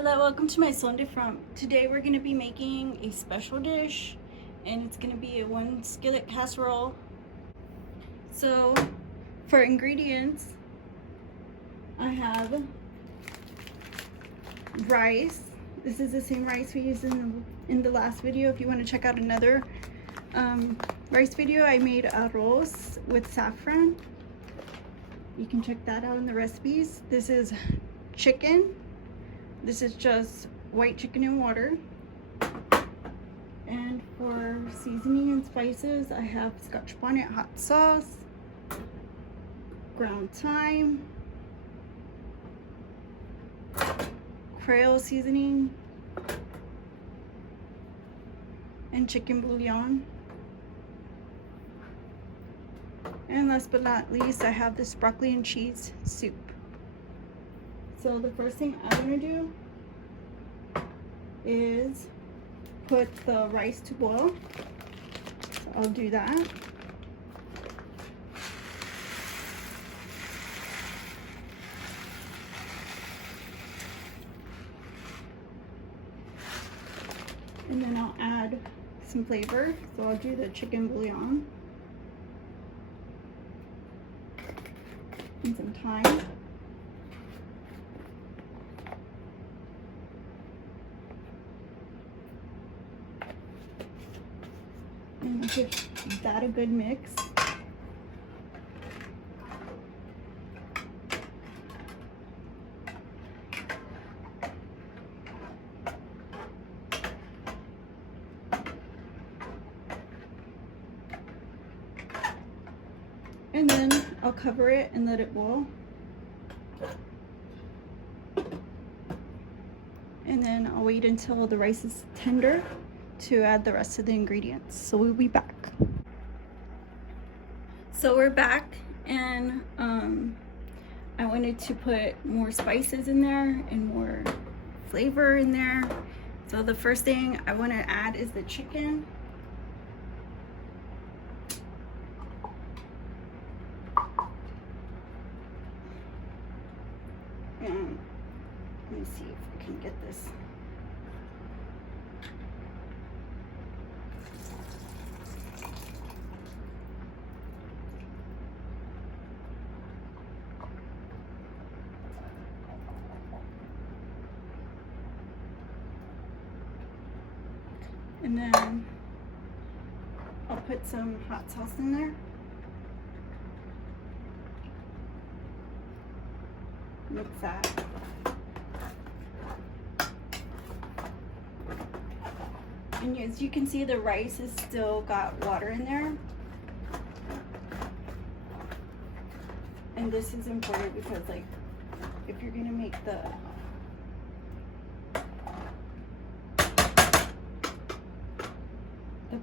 Hello, welcome to my Son de Front. Today we're going to be making a special dish, and it's going to be a 1 skillet casserole. So for ingredients, I have rice. This is the same rice we used in the last video. If you want to check out another rice video, I made arroz with saffron. You can check that out in the recipes. This is chicken. This is just white chicken and water. And for seasoning and spices, I have Scotch Bonnet hot sauce, ground thyme, Creole seasoning, and chicken bouillon. And last but not least, I have this broccoli and cheese soup. So the first thing I'm going to do is put the rice to boil. So I'll do that. And then I'll add some flavor. So I'll do the chicken bouillon and some thyme. And give that a good mix. And then I'll cover it and let it boil. And then I'll wait until the rice is tender to add the rest of the ingredients. So we'll be back. So we're back, and I wanted to put more spices in there and more flavor in there. So the first thing I want to add is the chicken. And let me see if I can get this. And then I'll put some hot sauce in there. Mix that. And as you can see, the rice has still got water in there. And this is important because, like, if you're gonna make the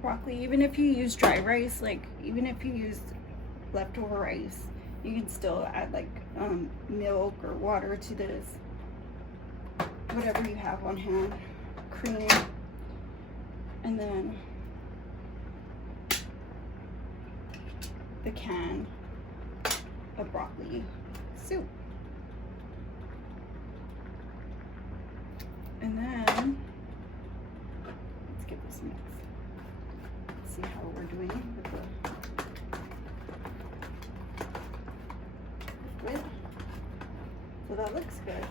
broccoli, even if you use dry rice, like even if you use leftover rice, you can still add like milk or water to this, whatever you have on hand, cream, and then the can of broccoli soup. And then let's get this mixed. See how we're doing with the liquid. So that looks good.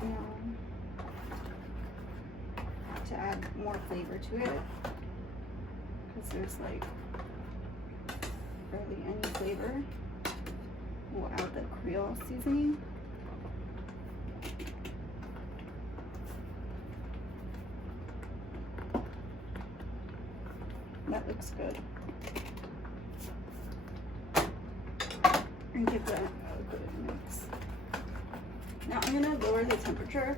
Now, to add more flavor to it, because there's like barely any flavor, we'll add the Creole seasoning. That looks good. And give that a good mix. Now I'm gonna lower the temperature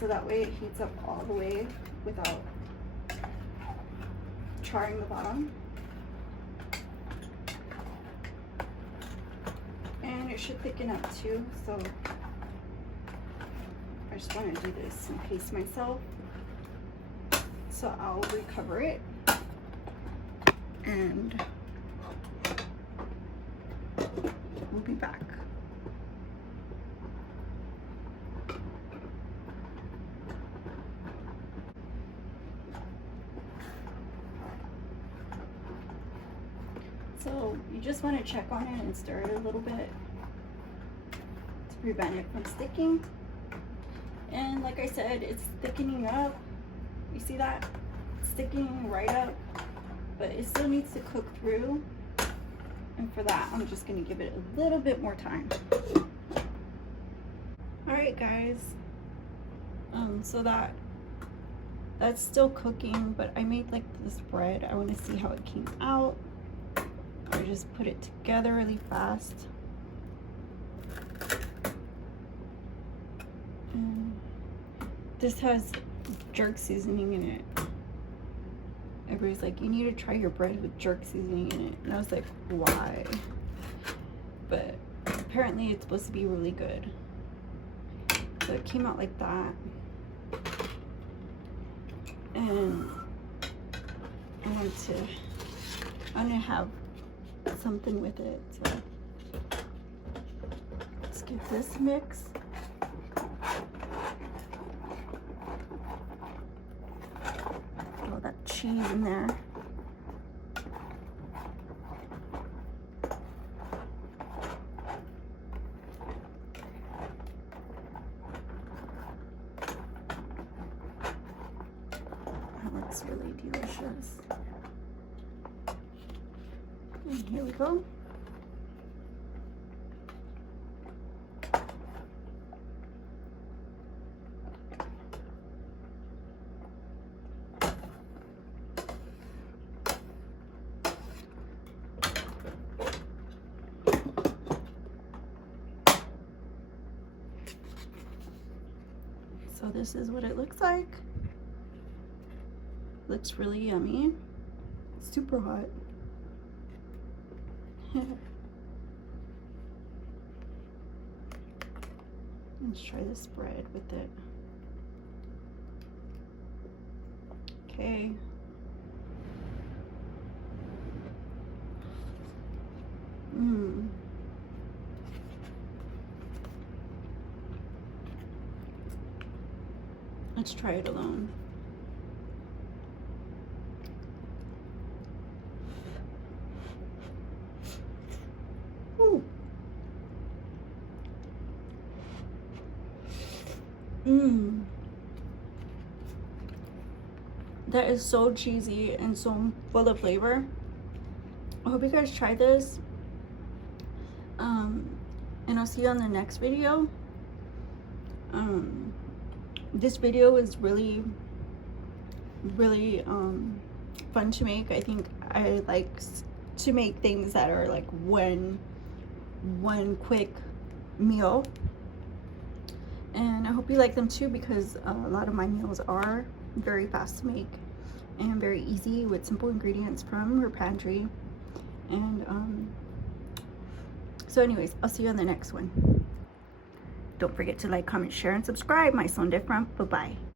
so that way it heats up all the way without charring the bottom. And it should thicken up too, so I just want to do this in case myself. So I'll recover it. And we'll be back. So you just want to check on it and stir it a little bit to prevent it from sticking. And like I said, it's thickening up. You see that? It's thickening right up, but it still needs to cook through. And for that, I'm just going to give it a little bit more time. All right, guys. So that's still cooking, but I made like this bread. I want to see how it came out. I just put it together really fast. And this has jerk seasoning in it. Everybody's like, you need to try your bread with jerk seasoning in it. And I was like, why? But apparently it's supposed to be really good. So it came out like that. And I'm gonna have something with it. So let's give this a mix. All that cheese in there. That looks really delicious. And here we go. So this is what it looks like. Looks really yummy. It's super hot. Let's try this bread with it. Okay. Let's try it alone. Ooh. That is so cheesy and so full of flavor. I hope you guys try this. And I'll see you on the next video. This video is really fun to make. I think I like to make things that are like one quick meal, and I hope you like them too, because a lot of my meals are very fast to make and very easy with simple ingredients from her pantry. And so anyways, I'll see you on the next one. Don't forget to like, comment, share, and subscribe. My son different. Bye bye.